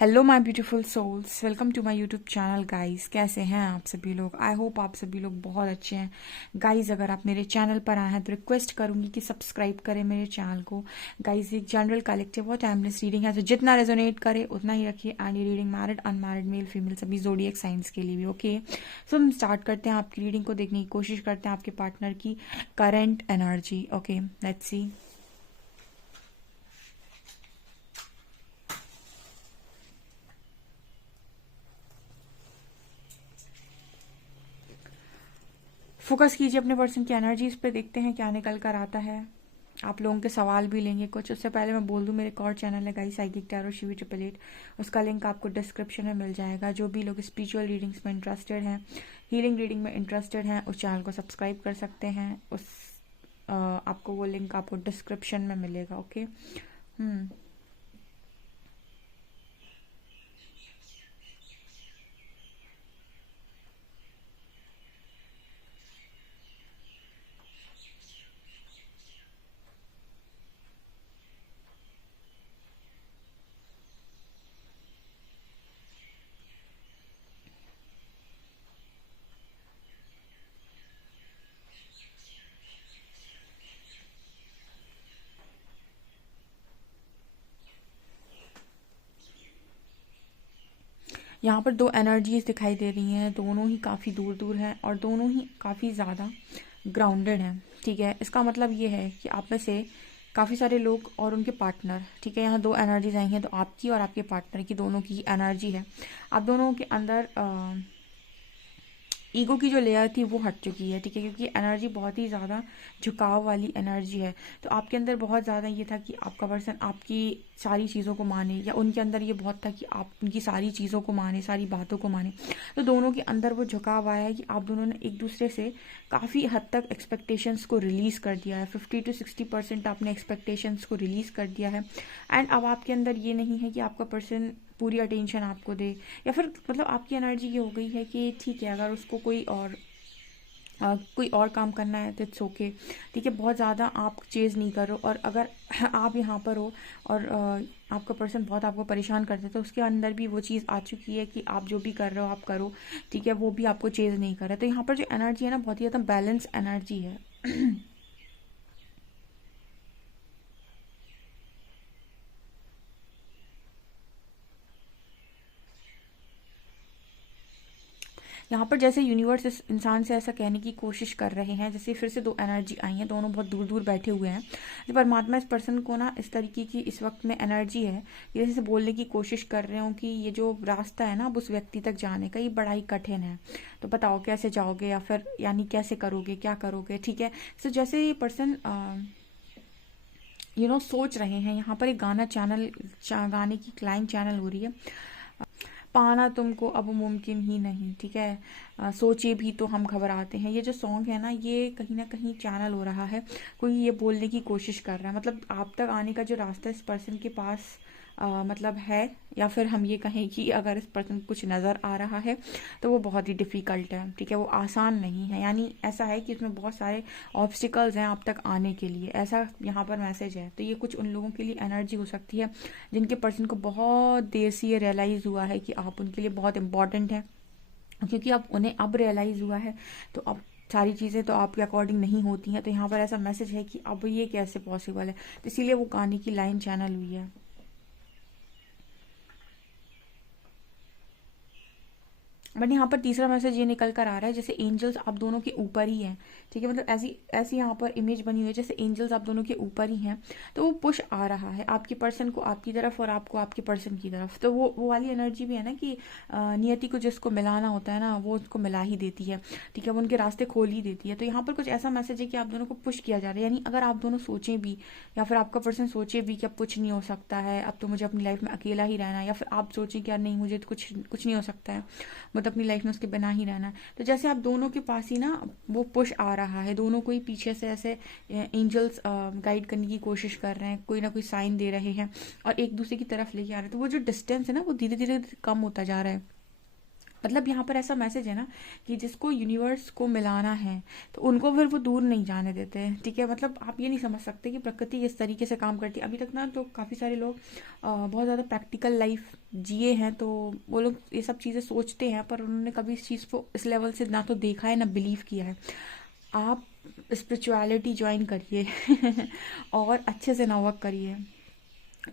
Hello my beautiful souls, welcome to my YouTube channel guys. कैसे हैं आप सभी लोग? आई होप आप सभी लोग बहुत अच्छे हैं गाइस। अगर आप मेरे चैनल पर आए हैं तो रिक्वेस्ट करूंगी कि सब्सक्राइब करें मेरे चैनल को। गाइस एक जनरल कलेक्टिव और टाइमलेस रीडिंग है, तो जितना रेजोनेट करे उतना ही रखिए। एंड ये reading married unmarried male female सभी जोडिएक साइंस के लिए भी ओके। सो हम स्टार्ट करते हैं, आपकी रीडिंग को देखने की कोशिश करते हैं, आपके पार्टनर की current energy. Okay, let's see. Focus कीजिए अपने पर्सन की एनर्जीज पे, देखते हैं क्या निकल कर आता है। आप लोगों के सवाल भी लेंगे कुछ। उससे पहले मैं बोल दूं, मेरे एक और चैनल है गाइस, साइकिक टैरो शिवी 888। उसका लिंक आपको डिस्क्रिप्शन में मिल जाएगा। जो भी लोग स्पिरिचुअल रीडिंग्स में इंटरेस्टेड हैं, हीलिंग रीडिंग में इंटरेस्टेड हैं, उस चैनल को सब्सक्राइब कर सकते हैं। आपको वो लिंक आपको डिस्क्रिप्शन में मिलेगा। ओके। यहाँ पर दो एनर्जीज दिखाई दे रही हैं, दोनों ही काफ़ी दूर दूर हैं और दोनों ही काफ़ी ज़्यादा ग्राउंडेड हैं। ठीक है, इसका मतलब ये है कि आप में से काफ़ी सारे लोग और उनके पार्टनर, ठीक है, यहाँ दो एनर्जीज आई हैं, तो आपकी और आपके पार्टनर की दोनों की एनर्जी है। आप दोनों के अंदर ईगो की जो लेयर थी वो हट चुकी है। ठीक है, क्योंकि एनर्जी बहुत ही ज़्यादा झुकाव वाली एनर्जी है। तो आपके अंदर बहुत ज़्यादा ये था कि आपका पर्सन आपकी सारी चीज़ों को माने, या उनके अंदर ये बहुत था कि आप उनकी सारी चीज़ों को माने, सारी बातों को माने। तो दोनों के अंदर वो झुकाव आया है कि आप दोनों ने एक दूसरे से काफ़ी हद तक एक्सपेक्टेशंस को रिलीज़ कर दिया है। 50 to 60% आपने एक्सपेक्टेशंस को रिलीज़ कर दिया है। एंड अब आपके अंदर ये नहीं है कि आपका पर्सन पूरी अटेंशन आपको दे, या फिर मतलब आपकी एनर्जी ये हो गई है कि ठीक है, अगर उसको कोई और काम करना है तो इट्स ओके। ठीक है, बहुत ज़्यादा आप चेज़ नहीं करो। और अगर आप यहाँ पर हो और आपका पर्सन बहुत आपको परेशान करते, तो उसके अंदर भी वो चीज़ आ चुकी है कि आप जो भी कर रहे हो आप करो। ठीक है, वो भी आपको चेज़ नहीं कर रहा। तो यहाँ पर जो एनर्जी है ना, बहुत ही ज़्यादा बैलेंस एनर्जी है। यहाँ पर जैसे यूनिवर्स इस इंसान से ऐसा कहने की कोशिश कर रहे हैं, जैसे फिर से दो एनर्जी आई हैं, दोनों बहुत दूर दूर बैठे हुए हैं। तो परमात्मा इस पर्सन को ना इस तरीके की इस वक्त में एनर्जी है, जैसे से बोलने की कोशिश कर रहे हो कि ये जो रास्ता है ना अब उस व्यक्ति तक जाने का, ये बड़ा ही कठिन है। तो बताओ कैसे जाओगे, या फिर यानी कैसे करोगे, क्या करोगे। ठीक है, तो जैसे ये पर्सन सोच रहे हैं। यहाँ पर एक गाने की क्लाइंग चैनल हो रही है। पाना तुमको अब मुमकिन ही नहीं। ठीक है, सोचे भी तो हम घबराते हैं। ये जो सॉन्ग है ना, ये कहीं ना कहीं चैनल हो रहा है, कोई ये बोलने की कोशिश कर रहा है, मतलब आप तक आने का जो रास्ता इस पर्सन के पास मतलब है, या फिर हम ये कहें कि अगर इस पर्सन को कुछ नज़र आ रहा है तो वो बहुत ही डिफ़िकल्ट है। ठीक है, वो आसान नहीं है, यानी ऐसा है कि इसमें बहुत सारे ऑब्स्टिकल्स हैं आप तक आने के लिए, ऐसा यहाँ पर मैसेज है। तो ये कुछ उन लोगों के लिए एनर्जी हो सकती है जिनके पर्सन को बहुत देर से ये रियलाइज़ हुआ है कि आप उनके लिए बहुत इंपॉर्टेंट है। क्योंकि अब उन्हें अब रियलाइज़ हुआ है, तो अब सारी चीज़ें तो आपके अकॉर्डिंग नहीं होती हैं। तो यहाँ पर ऐसा मैसेज है कि अब ये कैसे पॉसिबल है, तो इसीलिए वो गाने की लाइन चैनल हुई है। बट यहाँ पर तीसरा मैसेज ये निकल कर आ रहा है जैसे एंजल्स आप दोनों के ऊपर ही हैं। ठीक है, मतलब ऐसी ऐसी यहाँ पर इमेज बनी हुई है जैसे एंजल्स आप दोनों के ऊपर ही हैं। तो वो पुश आ रहा है आपके पर्सन को आपकी तरफ, और आपको आपके पर्सन की तरफ। तो वो वाली एनर्जी भी है ना कि नियति को जिसको मिलाना होता है ना, वो उसको मिला ही देती है। ठीक है, वो उनके रास्ते खोल ही देती है। तो यहाँ पर कुछ ऐसा मैसेज है कि आप दोनों को पुश किया जा रहा है, यानी अगर आप दोनों सोचें भी, या फिर आपका पर्सन सोचे भी कि अब कुछ नहीं हो सकता है, अब तो मुझे अपनी लाइफ में अकेला ही रहना है, या फिर आप सोचें कि यार नहीं, मुझे तो कुछ कुछ नहीं हो सकता है, मतलब अपनी लाइफ में उसके बिना ही रहना है। तो जैसे आप दोनों के पास ही ना वो पुश आ रहा है, दोनों को ही पीछे से ऐसे एंजल्स गाइड करने की कोशिश कर रहे हैं, कोई ना कोई साइन दे रहे हैं और एक दूसरे की तरफ लेके आ रहे हैं। तो वो जो डिस्टेंस है ना, वो धीरे धीरे कम होता जा रहा है। मतलब यहाँ पर ऐसा मैसेज है ना कि जिसको यूनिवर्स को मिलाना है तो उनको फिर वो दूर नहीं जाने देते हैं, ठीक है। मतलब आप ये नहीं समझ सकते कि प्रकृति किस तरीके से काम करती है। अभी तक ना तो काफ़ी सारे लोग बहुत ज़्यादा प्रैक्टिकल लाइफ जिए हैं, तो वो लोग ये सब चीज़ें सोचते हैं, पर उन्होंने कभी इस चीज़ को इस लेवल से ना तो देखा है ना बिलीव किया है। आप स्पिरिचुअलिटी ज्वाइन करिए और अच्छे से ना वर्क करिए।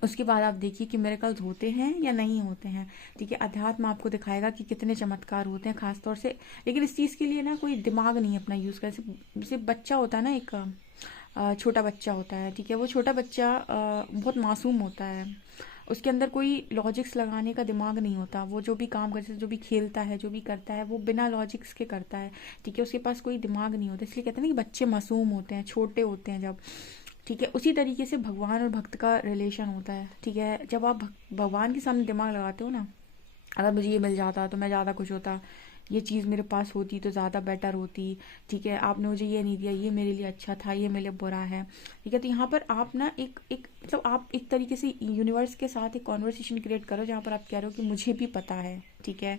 उसके बाद आप देखिए कि मिरेकल्स होते हैं या नहीं होते हैं, ठीक है। अध्यात्म आपको दिखाएगा कि कितने चमत्कार होते हैं खास तौर से। लेकिन इस चीज़ के लिए ना कोई दिमाग नहीं अपना यूज़ कर। जैसे बच्चा होता है ना, एक छोटा बच्चा होता है, ठीक है। वो छोटा बच्चा बहुत मासूम होता है, उसके अंदर कोई लॉजिक्स लगाने का दिमाग नहीं होता। वो जो भी काम करता है, जो भी खेलता है, जो भी करता है, वो बिना लॉजिक्स के करता है, ठीक है। उसके पास कोई दिमाग नहीं होता, इसलिए कहते हैं ना कि बच्चे मासूम होते हैं, छोटे होते हैं जब, ठीक है। उसी तरीके से भगवान और भक्त का रिलेशन होता है, ठीक है। जब आप भगवान के सामने दिमाग लगाते हो ना, अगर मुझे ये मिल जाता तो मैं ज़्यादा खुश होता, ये चीज़ मेरे पास होती तो ज़्यादा बेटर होती, ठीक है। आपने मुझे ये नहीं दिया, ये मेरे लिए अच्छा था, ये मेरे लिए बुरा है, ठीक है। तो यहाँ पर आप ना एक एक मतलब आप एक तरीके से यूनिवर्स के साथ एक कॉन्वर्सेशन क्रिएट करो, जहाँ पर आप कह रहे हो कि मुझे भी पता है, ठीक है।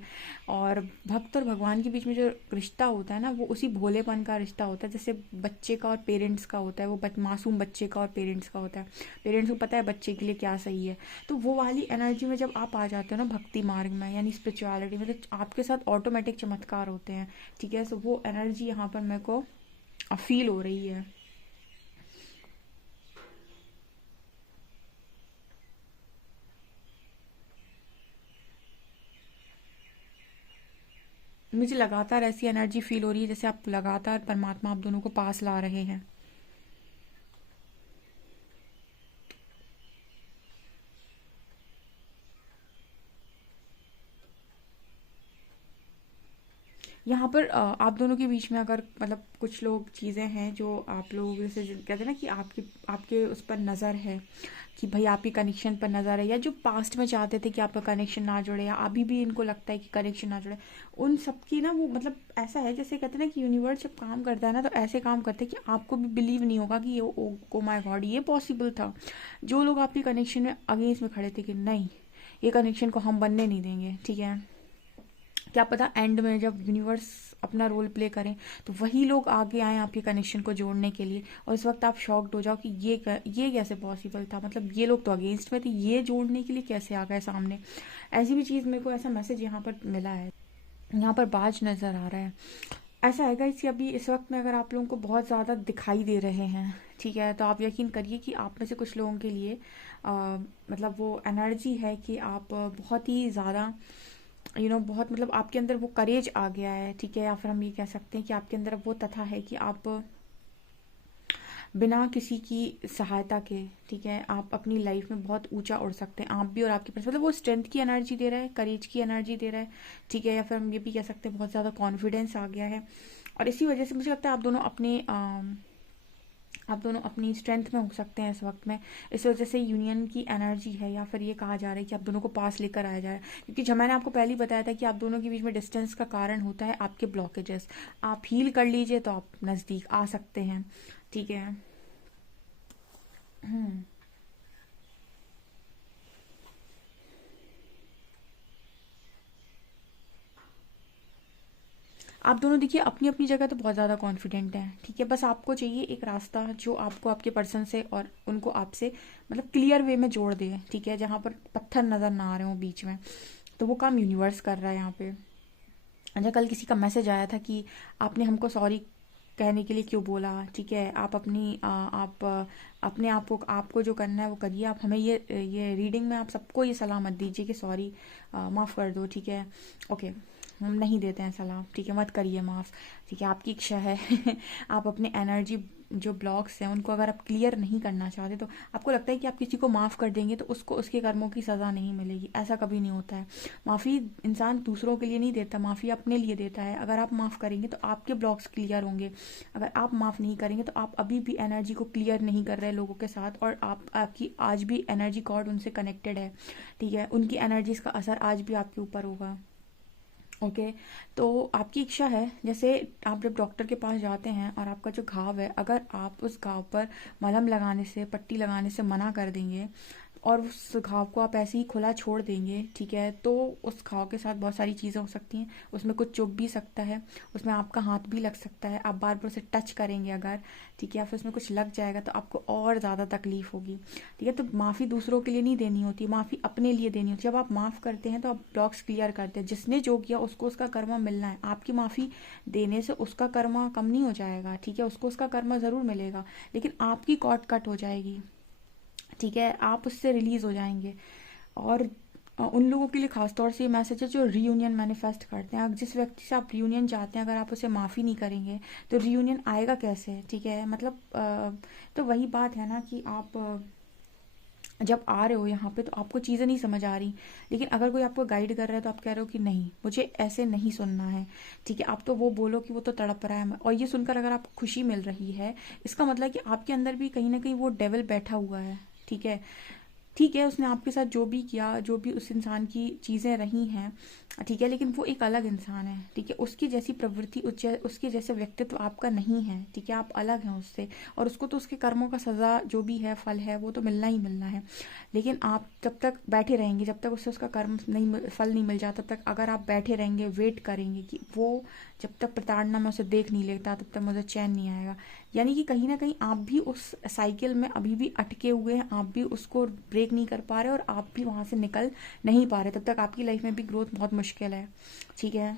और भक्त और भगवान के बीच में जो रिश्ता होता है ना, वो उसी भोलेपन का रिश्ता होता है, जैसे बच्चे का और पेरेंट्स का होता है। वो मासूम बच्चे का और पेरेंट्स का होता है। पेरेंट्स को पता है बच्चे के लिए क्या सही है। तो वो वाली एनर्जी में जब आप आ जाते हो ना भक्ति मार्ग में, यानी स्पिरिचुअलिटी में, तो आपके साथ ऑटोमेटिक चमत्कार होते हैं, ठीक है। सो वो एनर्जी यहाँ पर मेरे को फील हो रही है। मुझे लगातार ऐसी एनर्जी फील हो रही है जैसे आप लगातार परमात्मा आप दोनों को पास ला रहे हैं। यहाँ पर आप दोनों के बीच में अगर मतलब कुछ लोग चीज़ें हैं जो आप लोग जैसे कहते हैं ना कि आपके आपके उस पर नज़र है, कि भाई आपकी कनेक्शन पर नज़र है, या जो पास्ट में चाहते थे कि आपका कनेक्शन ना जुड़े, या अभी भी इनको लगता है कि कनेक्शन ना जुड़े, उन सबकी ना वो मतलब ऐसा है जैसे कहते हैं ना कि यूनिवर्स जब काम करता है ना तो ऐसे काम करते हैं कि आपको भी बिलीव नहीं होगा कि ये ओ माय गॉड ये पॉसिबल था। जो लोग आपके कनेक्शन में अगेंस्ट में खड़े थे कि नहीं, ये कनेक्शन को हम बनने नहीं देंगे, ठीक है, क्या पता एंड में जब यूनिवर्स अपना रोल प्ले करें तो वही लोग आगे आए आपके कनेक्शन को जोड़ने के लिए, और इस वक्त आप शॉक्ड हो जाओ कि ये कैसे पॉसिबल था। मतलब ये लोग तो अगेंस्ट में थे, ये जोड़ने के लिए कैसे आ गए सामने। ऐसी भी चीज़ मेरे को ऐसा मैसेज यहाँ पर मिला है। यहाँ पर बाज नज़र आ रहा है। ऐसा है गाइस कि अभी इस वक्त में अगर आप लोगों को बहुत ज़्यादा दिखाई दे रहे हैं, ठीक है, तो आप यकीन करिए कि आप में से कुछ लोगों के लिए मतलब वो एनर्जी है कि आप बहुत ही ज़्यादा बहुत मतलब आपके अंदर वो करेज आ गया है, ठीक है। या फिर हम ये कह सकते हैं कि आपके अंदर वो तथा है कि आप बिना किसी की सहायता के, ठीक है, आप अपनी लाइफ में बहुत ऊंचा उड़ सकते हैं, आप भी और आपके पास मतलब वो स्ट्रेंथ की एनर्जी दे रहा है, करेज की एनर्जी दे रहा है, ठीक है। या फिर हम ये भी कह सकते हैं बहुत ज़्यादा कॉन्फिडेंस आ गया है। और इसी वजह से मुझे लगता है आप दोनों अपनी स्ट्रेंथ में हो सकते हैं इस वक्त में। इस वजह से यूनियन की एनर्जी है, या फिर ये कहा जा रहा है कि आप दोनों को पास लेकर आया जाए, क्योंकि जब मैंने आपको पहले ही बताया था कि आप दोनों के बीच में डिस्टेंस का कारण होता है आपके ब्लॉकेजेस। आप हील कर लीजिए तो आप नज़दीक आ सकते हैं, ठीक है। आप दोनों देखिए अपनी अपनी जगह तो बहुत ज़्यादा कॉन्फिडेंट हैं, ठीक है। बस आपको चाहिए एक रास्ता जो आपको आपके पर्सन से और उनको आपसे मतलब क्लियर वे में जोड़ दे, ठीक है, जहाँ पर पत्थर नज़र ना आ रहे हो बीच में। तो वो काम यूनिवर्स कर रहा है यहाँ पे। अच्छा, कल किसी का मैसेज आया था कि आपने हमको सॉरी कहने के लिए क्यों बोला, ठीक है। आप अपने आप को आपको जो करना है वो करिए। आप हमें ये रीडिंग में आप सबको ये सलाह मत दीजिए कि सॉरी माफ़ कर दो, ठीक है। ओके, हम नहीं देते हैं सलाह, ठीक है, मत करिए माफ़, ठीक है, आपकी इच्छा है। आप अपने एनर्जी जो ब्लॉक्स हैं उनको अगर आप क्लियर नहीं करना चाहते, तो आपको लगता है कि आप किसी को माफ़ कर देंगे तो उसको उसके कर्मों की सज़ा नहीं मिलेगी, ऐसा कभी नहीं होता है। माफ़ी इंसान दूसरों के लिए नहीं देता, माफ़ी अपने लिए देता है। अगर आप माफ़ करेंगे तो आपके ब्लॉक्स क्लियर होंगे। अगर आप माफ़ नहीं करेंगे तो आप अभी भी एनर्जी को क्लियर नहीं कर रहे लोगों के साथ, और आपकी आज भी एनर्जी कॉर्ड उनसे कनेक्टेड है, ठीक है। उनकी एनर्जीज का असर आज भी आपके ऊपर होगा। ओके, तो आपकी इच्छा है जैसे आप जब डॉक्टर के पास जाते हैं और आपका जो घाव है, अगर आप उस घाव पर मलहम लगाने से, पट्टी लगाने से मना कर देंगे, और उस घाव को आप ऐसे ही खुला छोड़ देंगे, ठीक है, तो उस घाव के साथ बहुत सारी चीज़ें हो सकती हैं। उसमें कुछ चुभ भी सकता है, उसमें आपका हाथ भी लग सकता है, आप बार बार उसे टच करेंगे अगर, ठीक है, या फिर उसमें कुछ लग जाएगा तो आपको और ज़्यादा तकलीफ होगी, ठीक है। तो माफ़ी दूसरों के लिए नहीं देनी होती, माफ़ी अपने लिए देनी होती है। जब आप माफ़ करते हैं तो आप ब्लॉक्स क्लियर करते हैं। जिसने जो किया उसको उसका कर्मा मिलना है। आपकी माफ़ी देने से उसका कर्मा कम नहीं हो जाएगा, ठीक है, उसको उसका कर्मा ज़रूर मिलेगा, लेकिन आपकी कॉट कट हो जाएगी, ठीक है, आप उससे रिलीज हो जाएंगे। और उन लोगों के लिए खास तौर से ये मैसेज है जो रीयूनियन मैनिफेस्ट करते हैं। जिस व्यक्ति से आप रीयूनियन चाहते हैं, अगर आप उसे माफ़ी नहीं करेंगे तो रीयूनियन आएगा कैसे, ठीक है, मतलब तो वही बात है ना कि आप जब आ रहे हो यहाँ पे तो आपको चीज़ें नहीं समझ आ रही, लेकिन अगर कोई आपको गाइड कर रहा है तो आप कह रहे हो कि नहीं, मुझे ऐसे नहीं सुनना है, ठीक है, आप तो वो बोलो कि वो तो तड़प रहा है, और ये सुनकर अगर आपको खुशी मिल रही है, इसका मतलब है कि आपके अंदर भी कहीं ना कहीं वो डेविल बैठा हुआ है, ठीक है। ठीक है, उसने आपके साथ जो भी किया, जो भी उस इंसान की चीज़ें रही हैं, ठीक है, लेकिन वो एक अलग इंसान है, ठीक है, उसकी जैसी प्रवृत्ति, उसके जैसे व्यक्तित्व आपका नहीं है, ठीक है, आप अलग हैं उससे, और उसको तो उसके कर्मों का सज़ा जो भी है, फल है, वो तो मिलना ही मिलना है। लेकिन आप जब तक बैठे रहेंगे, जब तक उससे उसका कर्म नहीं, फल नहीं मिल जाता, तब तक अगर आप बैठे रहेंगे, वेट करेंगे कि वो, जब तक प्रताड़ना में उसे देख नहीं लेता तब तक मुझे चैन नहीं आएगा, यानी कि कहीं ना कहीं आप भी उस साइकिल में अभी भी अटके हुए हैं, आप भी उसको ब्रेक नहीं कर पा रहे और आप भी वहां से निकल नहीं पा रहे, तब तक आपकी लाइफ में भी ग्रोथ बहुत मुश्किल है, ठीक है।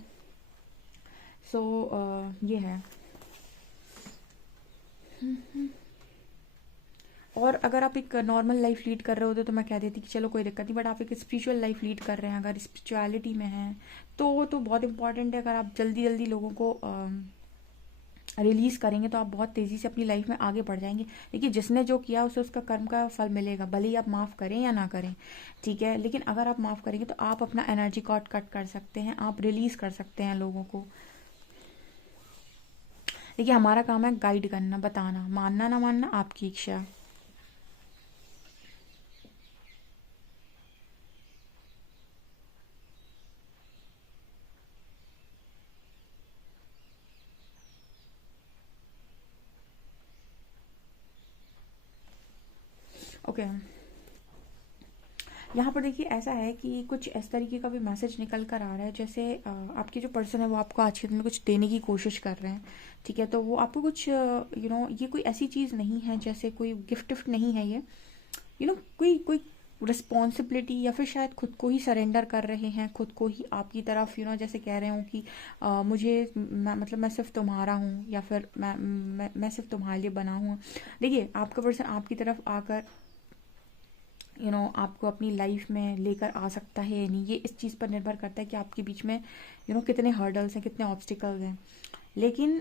सो ये है। और अगर आप एक नॉर्मल लाइफ लीड कर रहे होते तो मैं कह देती कि चलो कोई दिक्कत नहीं, बट आप एक स्पिरिचुअल लाइफ लीड कर रहे हैं, अगर स्पिरिचुअलिटी में हैं तो बहुत इंपॉर्टेंट है। अगर आप जल्दी जल्दी लोगों को रिलीज करेंगे तो आप बहुत तेजी से अपनी लाइफ में आगे बढ़ जाएंगे। देखिए, जिसने जो किया उसे उसका कर्म का फल मिलेगा, भले ही आप माफ़ करें या ना करें, ठीक है, लेकिन अगर आप माफ़ करेंगे तो आप अपना एनर्जी कॉट कट कर सकते हैं, आप रिलीज कर सकते हैं लोगों को। देखिए, हमारा काम है गाइड करना, बताना, मानना ना मानना आपकी इच्छा। ओके, यहाँ पर देखिए ऐसा है कि कुछ इस तरीके का भी मैसेज निकल कर आ रहा है, जैसे आपके जो पर्सन है वो आपको आज के दिन में कुछ देने की कोशिश कर रहे हैं, ठीक है, तो वो आपको कुछ ये कोई ऐसी चीज़ नहीं है, जैसे कोई गिफ्ट विफ्ट नहीं है ये, कोई कोई रिस्पॉन्सिबिलिटी, या फिर शायद खुद को ही सरेंडर कर रहे हैं, खुद को ही आपकी तरफ, जैसे कह रहे हो कि मुझे मतलब मैं सिर्फ तुम्हारा हूँ, या फिर मैं सिर्फ तुम्हारे लिए बना हूँ। देखिए, आपका पर्सन आपकी तरफ आकर आपको अपनी लाइफ में लेकर आ सकता है या नहीं, ये इस चीज़ पर निर्भर करता है कि आपके बीच में कितने हर्डल्स हैं, कितने ऑब्स्टिकल्स हैं। लेकिन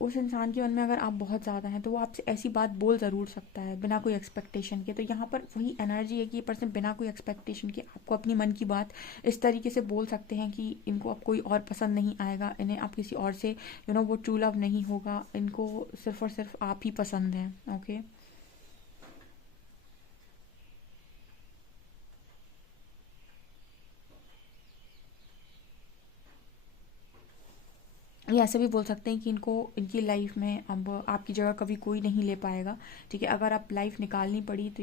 उस इंसान के मन में अगर आप बहुत ज़्यादा हैं तो वो आपसे ऐसी बात बोल ज़रूर सकता है बिना कोई एक्सपेक्टेशन के। तो यहाँ पर वही एनर्जी है कि ये पर्सन बिना कोई एक्सपेक्टेशन के आपको अपनी मन की बात इस तरीके से बोल सकते हैं कि इनको अब कोई और पसंद नहीं आएगा, इन्हें अब किसी और से वो ट्रू लव नहीं होगा, इनको सिर्फ और सिर्फ आप ही पसंद हैं। ओके, ये ऐसे भी बोल सकते हैं कि इनको, इनकी लाइफ में अब आपकी जगह कभी कोई नहीं ले पाएगा, ठीक है, अगर आप लाइफ निकालनी पड़ी तो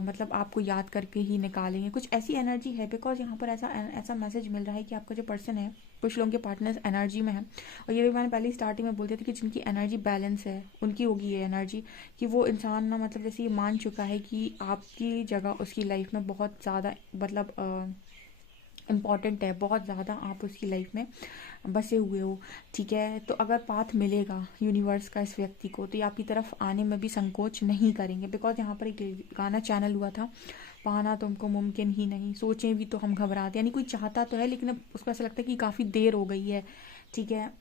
मतलब आपको याद करके ही निकालेंगे, कुछ ऐसी एनर्जी है। बिकॉज यहाँ पर ऐसा ऐसा मैसेज मिल रहा है कि आपका जो पर्सन है, कुछ लोगों के पार्टनर्स एनर्जी में है, और ये भी मैंने पहले स्टार्टिंग में बोल दिया था कि जिनकी एनर्जी बैलेंस है उनकी होगी ये एनर्जी, कि वो इंसान ना मतलब जैसे ये मान चुका है कि आपकी जगह उसकी लाइफ में बहुत ज़्यादा मतलब इम्पॉर्टेंट है, बहुत ज़्यादा आप उसकी लाइफ में बसे हुए हो, ठीक है। तो अगर पाथ मिलेगा यूनिवर्स का इस व्यक्ति को, तो ये आपकी तरफ आने में भी संकोच नहीं करेंगे। बिकॉज यहाँ पर एक गाना चैनल हुआ था, पाना तुमको मुमकिन ही नहीं, सोचें भी तो हम घबराते, यानी कोई चाहता तो है लेकिन अब उसको ऐसा लगता है कि काफ़ी देर हो गई है, ठीक है।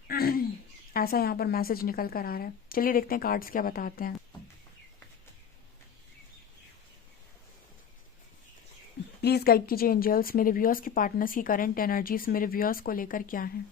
ऐसा यहाँ पर मैसेज निकल कर आ रहा है। चलिए देखते हैं कार्ड्स क्या बताते हैं। प्लीज़ गाइड कीजिए एंजल्स, मेरे व्यूअर्स के पार्टनर्स की करंट एनर्जीज मेरे व्यूअर्स को लेकर क्या है।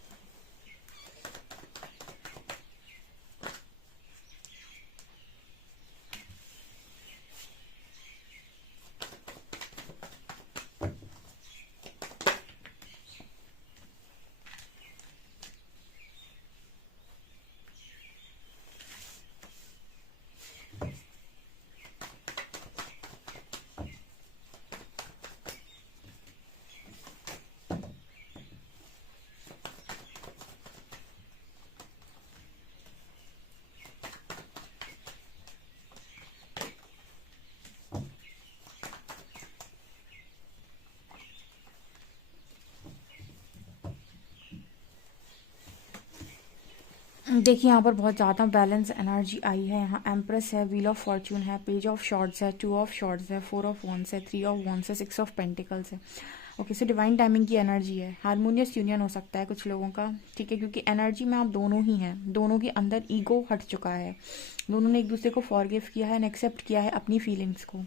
देखिए यहाँ पर बहुत ज़्यादा बैलेंस एनर्जी आई है। यहाँ एम्प्रेस है, व्हील ऑफ फॉर्च्यून है, पेज ऑफ शॉर्ट्स है, टू ऑफ शॉर्ट्स है, फोर ऑफ वॉन्ड्स है, थ्री ऑफ वॉन्ड्स है, सिक्स ऑफ पेंटिकल्स है। ओके, सो डिवाइन टाइमिंग की एनर्जी है। हारमोनियस यूनियन हो सकता है कुछ लोगों का, ठीक है, क्योंकि एनर्जी में आप दोनों ही हैं, दोनों के अंदर ईगो हट चुका है, दोनों ने एक दूसरे को फॉरगिव किया है एंड एक्सेप्ट किया है अपनी फीलिंग्स को,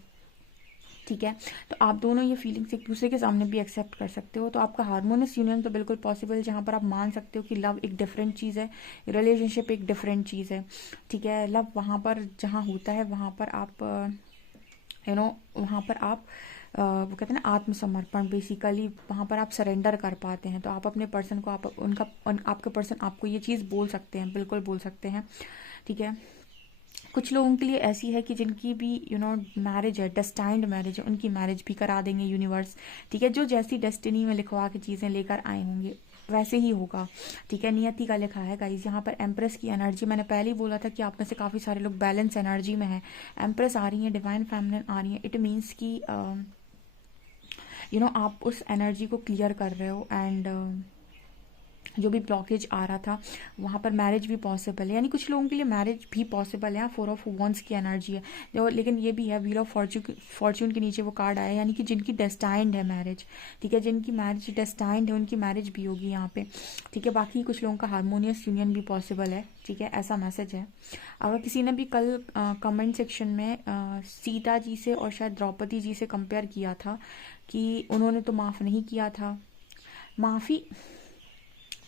ठीक है। तो आप दोनों ये फीलिंग्स एक दूसरे के सामने भी एक्सेप्ट कर सकते हो, तो आपका हारमोनियस यूनियन तो बिल्कुल पॉसिबल है, जहाँ पर आप मान सकते हो कि लव एक डिफरेंट चीज़ है, रिलेशनशिप एक डिफरेंट चीज़ है, ठीक है। लव वहाँ पर जहाँ होता है वहाँ पर आप वहाँ पर आप वो कहते हैं ना आत्मसमर्पण, बेसिकली वहाँ पर आप सरेंडर कर पाते हैं। तो आप अपने पर्सन को आपके पर्सन आपको ये चीज़ बोल सकते हैं, बिल्कुल बोल सकते हैं, ठीक है। कुछ लोगों के लिए ऐसी है कि जिनकी भी मैरिज है, डेस्टाइंड मैरिज है, उनकी मैरिज भी करा देंगे यूनिवर्स, ठीक है। जो जैसी डेस्टिनी में लिखवा के चीज़ें लेकर आए होंगे वैसे ही होगा, ठीक है। नियति का लिखा है गाइस। यहाँ पर एम्प्रेस की एनर्जी, मैंने पहले ही बोला था कि आप में से काफ़ी सारे लोग बैलेंस एनर्जी में हैं। एम्प्रेस आ रही है, डिवाइन फेमिनिन आ रही है, इट मीन्स कि आप उस एनर्जी को क्लियर कर रहे हो एंड जो भी ब्लॉकेज आ रहा था वहाँ पर मैरिज भी पॉसिबल है, यानी कुछ लोगों के लिए मैरिज भी पॉसिबल है। फोर ऑफ वॉन्ड्स की एनर्जी है जो, लेकिन ये भी है व्हील ऑफ फॉर्च्यून के नीचे वो कार्ड आया, यानी कि जिनकी डेस्टाइंड है मैरिज, ठीक है, जिनकी मैरिज डेस्टाइंड है उनकी मैरिज भी होगी यहाँ पे, ठीक है। बाकी कुछ लोगों का हारमोनियस यूनियन भी पॉसिबल है, ठीक है, ऐसा मैसेज है। अगर किसी ने भी कल कमेंट सेक्शन में सीता जी से और शायद द्रौपदी जी से कंपेयर किया था कि उन्होंने तो माफ़ नहीं किया था, माफ़ी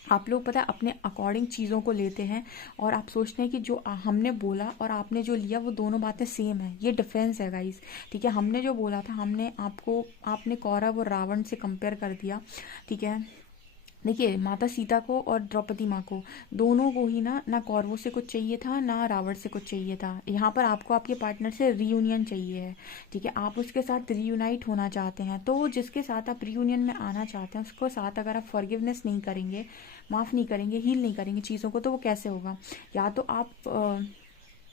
आप लोग पता है अपने अकॉर्डिंग चीज़ों को लेते हैं और आप सोचते हैं कि जो हमने बोला और आपने जो लिया वो दोनों बातें सेम है, ये डिफरेंस है गाइस, ठीक है। हमने जो बोला था, आपने कौरव और रावण से कंपेयर कर दिया, ठीक है। देखिए माता सीता को और द्रौपदी माँ को, दोनों को ही ना कौरवों से कुछ चाहिए था ना रावण से कुछ चाहिए था। यहाँ पर आपको आपके पार्टनर से रीयूनियन चाहिए है, ठीक है, आप उसके साथ रीयूनाइट होना चाहते हैं। तो जिसके साथ आप रीयूनियन में आना चाहते हैं उसको साथ अगर आप फॉरगिवनेस नहीं करेंगे, माफ़ नहीं करेंगे, हील नहीं करेंगे चीज़ों को, तो वो कैसे होगा। या तो आप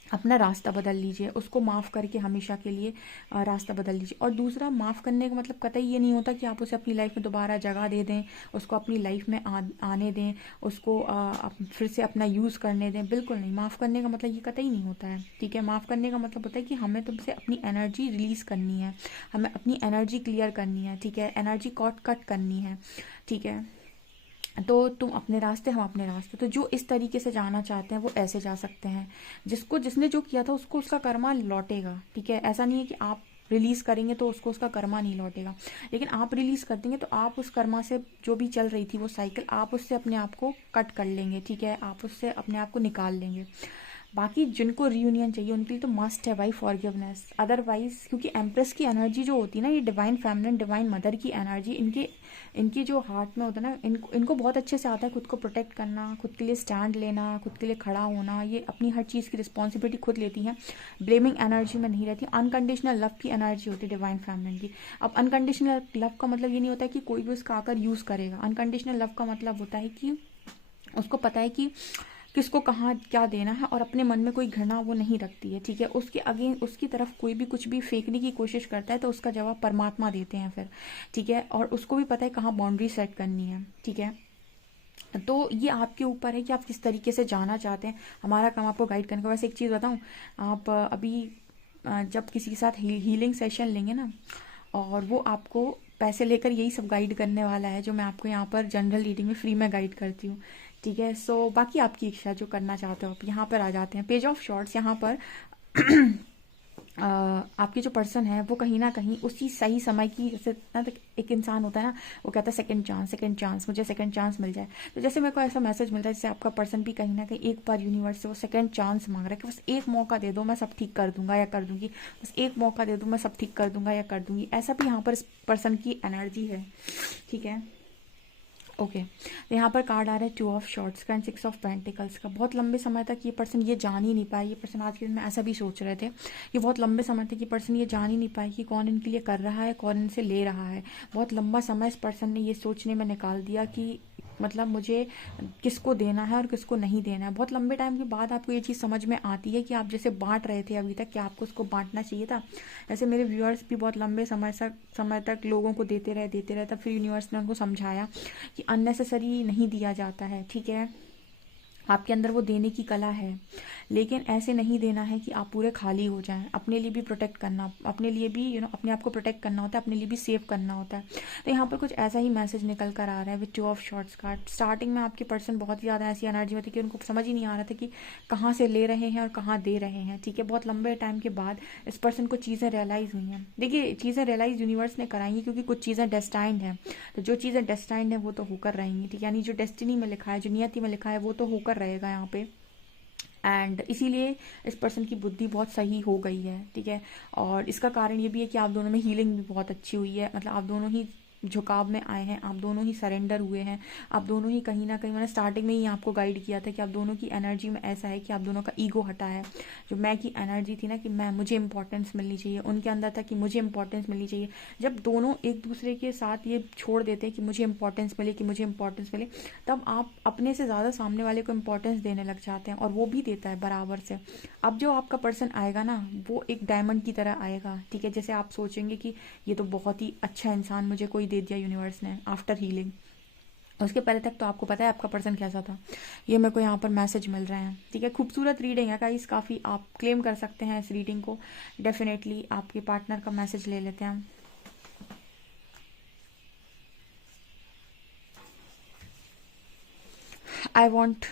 अपना रास्ता बदल लीजिए, उसको माफ़ करके हमेशा के लिए रास्ता बदल लीजिए। और दूसरा, माफ़ करने का मतलब कतई ये नहीं होता कि आप उसे अपनी लाइफ में दोबारा जगह दे दें, उसको अपनी लाइफ में आने दें, उसको फिर से अपना यूज़ करने दें, बिल्कुल नहीं। माफ़ करने का मतलब ये कतई नहीं होता है, ठीक है। माफ़ करने का मतलब होता है कि हमें तुमसे अपनी एनर्जी रिलीज़ करनी है, हमें अपनी एनर्जी क्लियर करनी है, ठीक है, एनर्जी कट करनी है, ठीक है। तो तुम अपने रास्ते, हम अपने रास्ते। तो जो इस तरीके से जाना चाहते हैं वो ऐसे जा सकते हैं। जिसने जो किया था उसको उसका कर्मा लौटेगा, ठीक है। ऐसा नहीं है कि आप रिलीज करेंगे तो उसको उसका कर्मा नहीं लौटेगा, लेकिन आप रिलीज कर देंगे तो आप उस कर्मा से, जो भी चल रही थी वो साइकिल, आप उससे अपने आप को कट कर लेंगे, ठीक है, आप उससे अपने आप को निकाल लेंगे। बाकी जिनको रीयूनियन चाहिए उनके लिए तो मस्ट है भाई फॉरगिवनेस, अदरवाइज, क्योंकि एम्प्रेस की एनर्जी जो होती है ना, ये डिवाइन फेमिनिन, डिवाइन मदर की एनर्जी, इनकी जो हार्ट में होता है ना, इनको बहुत अच्छे से आता है खुद को प्रोटेक्ट करना, खुद के लिए स्टैंड लेना, खुद के लिए खड़ा होना, ये अपनी हर चीज़ की रिस्पॉन्सिबिलिटी खुद लेती हैं, ब्लेमिंग एनर्जी में नहीं रहती। अनकंडीशनल लव की एनर्जी होती है डिवाइन फेमिनिन की। अब अनकंडीशनल लव का मतलब ये नहीं होता कि कोई भी उसका आकर यूज़ करेगा। अनकंडीशनल लव का मतलब होता है कि उसको पता है कि किसको कहाँ क्या देना है और अपने मन में कोई घृणा वो नहीं रखती है, ठीक है। उसकी तरफ कोई भी कुछ भी फेंकने की कोशिश करता है तो उसका जवाब परमात्मा देते हैं फिर, ठीक है। और उसको भी पता है कहाँ बाउंड्री सेट करनी है, ठीक है। तो ये आपके ऊपर है कि आप किस तरीके से जाना चाहते हैं। हमारा काम आपको गाइड करने का। वैसे एक चीज़ बताऊँ, आप अभी जब किसी के साथ हीलिंग सेशन लेंगे ना, और वो आपको पैसे लेकर यही सब गाइड करने वाला है जो मैं आपको यहाँ पर जनरल रीडिंग में फ्री में गाइड करती हूँ, ठीक है। सो बाकी आपकी इच्छा, जो करना चाहते हो आप। यहाँ पर आ जाते हैं पेज ऑफ शॉर्ट्स। यहाँ पर आपके जो पर्सन है वो कहीं ना कहीं उसी सही समय की, जैसे ना तो एक इंसान होता है ना, वो कहता है सेकंड चांस, मुझे सेकंड चांस मिल जाए। तो जैसे मेरे को ऐसा मैसेज मिलता है जैसे आपका पर्सन भी कहीं ना कहीं एक बार यूनिवर्स से वो सेकंड चांस मांग रहा है कि बस एक मौका दे दो, मैं सब ठीक कर दूंगा या कर दूंगी, बस एक मौका दे दो, मैं सब ठीक कर दूंगा या कर दूंगी। ऐसा भी यहाँ पर इस पर्सन की एनर्जी है, ठीक है। ओके, तो यहाँ पर कार्ड आ रहा है टू ऑफ शॉर्ट्स का एंड सिक्स ऑफ पेंटिकल्स का। बहुत लंबे समय तक ये पर्सन ये जान ही नहीं पाए, ये पर्सन आज के दिन में ऐसा भी सोच रहे थे कि बहुत लंबे समय तक ये पर्सन ये जान ही नहीं पाए कि कौन इनके लिए कर रहा है, कौन इनसे ले रहा है। बहुत लंबा समय इस पर्सन ने ये सोचने में निकाल दिया कि मतलब मुझे किसको देना है और किसको नहीं देना है। बहुत लंबे टाइम के बाद आपको ये चीज़ समझ में आती है कि आप जैसे बांट रहे थे अभी तक, कि आपको उसको बांटना चाहिए था। ऐसे मेरे व्यूअर्स भी बहुत लंबे समय तक लोगों को देते रहे, तब फिर यूनिवर्स ने उनको समझाया कि अननेसेसरी नहीं दिया जाता है, ठीक है। आपके अंदर वो देने की कला है, लेकिन ऐसे नहीं देना है कि आप पूरे खाली हो जाएं। अपने लिए भी प्रोटेक्ट करना, अपने लिए भी अपने आप को प्रोटेक्ट करना होता है, अपने लिए भी सेव करना होता है। तो यहाँ पर कुछ ऐसा ही मैसेज निकल कर आ रहा है with 2 of shorts card. Starting में आपके पर्सन बहुत ही ज़्यादा ऐसी एनर्जी में थे कि उनको समझ ही नहीं आ रहा था कि कहाँ से ले रहे हैं और कहाँ दे रहे हैं, ठीक है। बहुत लंबे टाइम के बाद इस पर्सन को चीज़ें रियलाइज़ हुई हैं। देखिए, चीज़ें रियलाइज़ यूनिवर्स ने कराई हैं, क्योंकि कुछ चीज़ें डेस्टाइंड हैं। तो जो चीज़ें डेस्टाइंड है वो तो होकर रहेंगी, ठीक है। यानी जो डेस्टिनी में लिखा है, जो नियति में लिखा है, वो तो होकर रहेगा यहाँ पे। एंड इसीलिए इस पर्सन की बुद्धि बहुत सही हो गई है, ठीक है। और इसका कारण ये भी है कि आप दोनों में हीलिंग भी बहुत अच्छी हुई है। मतलब आप दोनों ही झुकाव में आए हैं, आप दोनों ही सरेंडर हुए हैं, आप दोनों ही कहीं ना कहीं, मैंने स्टार्टिंग में ही आपको गाइड किया था कि आप दोनों की एनर्जी में ऐसा है कि आप दोनों का ईगो हटा है। जो मैं की एनर्जी थी ना कि मैं, मुझे इंपॉर्टेंस मिलनी चाहिए, उनके अंदर था कि मुझे इंपॉर्टेंस मिलनी चाहिए। जब दोनों एक दूसरे के साथ ये छोड़ देते हैं कि मुझे इंपॉर्टेंस मिले, कि मुझे इंपॉर्टेंस मिले, तब आप अपने से ज़्यादा सामने वाले को इंपॉर्टेंस देने लग जाते हैं, और वो भी देता है बराबर से। अब जो आपका पर्सन आएगा ना, वो एक डायमंड की तरह आएगा, ठीक है। जैसे आप सोचेंगे कि ये तो बहुत ही अच्छा इंसान मुझे कोई दे दिया यूनिवर्स ने आफ्टर हीलिंग। उसके पहले तक तो आपको पता है आपका पर्सन कैसा था। ये मेरे को यहाँ पर मैसेज मिल रहे हैं, ठीक है। खूबसूरत रीडिंग है गाइस, काफ़ी आप क्लेम कर सकते हैं इस रीडिंग को। डेफिनेटली आपके पार्टनर का मैसेज ले लेते हैं। I want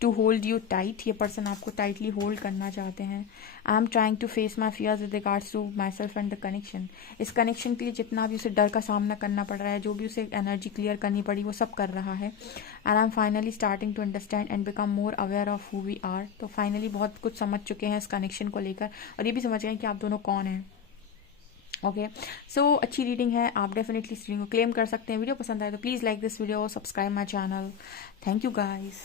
to hold you tight. ये पर्सन आपको टाइटली होल्ड करना चाहते हैं। I am trying to face my fears with regards to myself and the connection. इस कनेक्शन के लिए जितना भी उसे डर का सामना करना पड़ रहा है, जो भी उसे एनर्जी क्लियर करनी पड़ी, वो सब कर रहा है। And I am finally starting to understand and become more aware of who we are. तो फाइनली बहुत कुछ समझ चुके हैं इस कनेक्शन को लेकर, और ये भी समझ गए कि आप दोनों कौन हैं। ओके, सो अच्छी रीडिंग है, आप डेफिनेटली इस रीडिंग को क्लेम कर सकते हैं। वीडियो पसंद आए तो please like this video, subscribe my channel. Thank you guys.